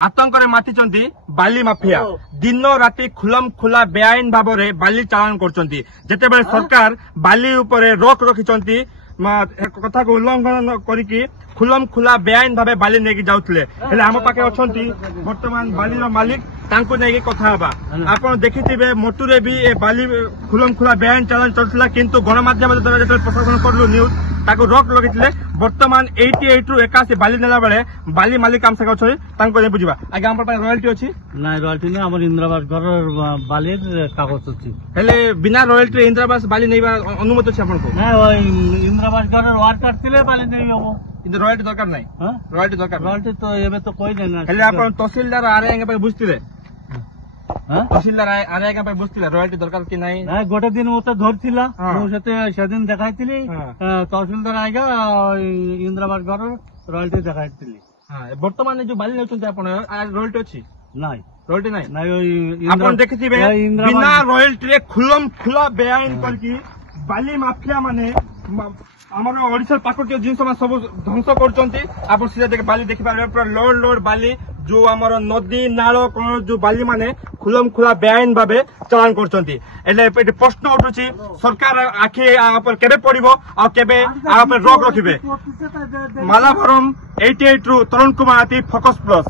आतंक मातिचंती बाली माफिया दिन राति खुलम खुला बेआईन भाव में बाली चालान करचंती जेतेबेले सरकार बाली उपरे रोक रखिचंती कथा को उल्लंघन करिकी खुलम खुला बेआईन भाव बाली नेकी जाउतले हेले हम पाखे अछंती वर्तमान बाली रो मालिक तांको नेकी कथा हबा आपण देखिथिबे मोटुरे भी ए बाली खुलम खुला बेआईन चालान चलतला किंतु गणमाध्यम द्वारा जेते प्रशासन करलु न्यूज ताको रोक लगितले वर्तमान 88 रु 81 बाली नेला बेले बाली मालिक काम सका अछि तांको ने बुझिबा आगे हम पर रॉयल्टी अछि ना रॉयल्टी ने हमर इंद्रावास घर बाली कागज अछि हेले बिना रॉयल्टी इंद्रावास बाली नैबा अनुमति अछि आपन को ना इंद्रावास घर वार काटतिले बाली नै होबो इधर रॉयल्टी दरकार नै रॉयल्टी दरकार रॉयल्टी तो एबे तो कोई नै ना हेले आपन तहसीलदार आरे आगे पे बुझतिले तहसीलदार आरे आगे पे बुझतिले रॉयल्टी दरकार कि नै ना गोटे दिन ओ तो धरतिला मु सेते सेदिन देखाइतिली तहसीलदार आगे इंद्रावास घर रॉयल्टी देखाइतिली हां वर्तमान जो बाली नेउछन आपन रॉयल्टी अछि नै रॉयल्टी नै नै आपन देखिथिबे बिना रॉयल्टी रे खुलम खुला बेआईन करकी बाली माफिया माने आमर ओडिशा प्राकृतिक जिनस सब ध्वंस कर सीधा देख बाली देखी पारे पूरा लोड लोड बाली जो आमर नदी नाल जो बाली माने खुलम खुला बेआईन भावे चालान कर प्रश्न उठुची सरकार आखि केबे पड़िबो आ केबे रोक रखिबे। मालाभरम 88 रु तरुण कुमार फोकस प्लस।